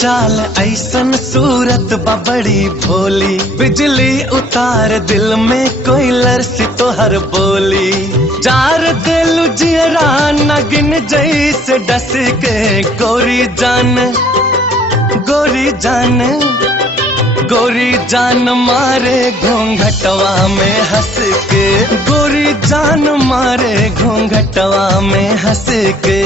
चाल ऐसन सूरत बड़ी भोली, बिजली उतार दिल में कोई लरसी तो हर बोली। जार दिल जियरा नगिन जैसे डस के, गोरी जान गोरी जान गोरी जान मारे घूंघटवा में हंस के, गोरी जान मारे घूंघटवा में हंस के।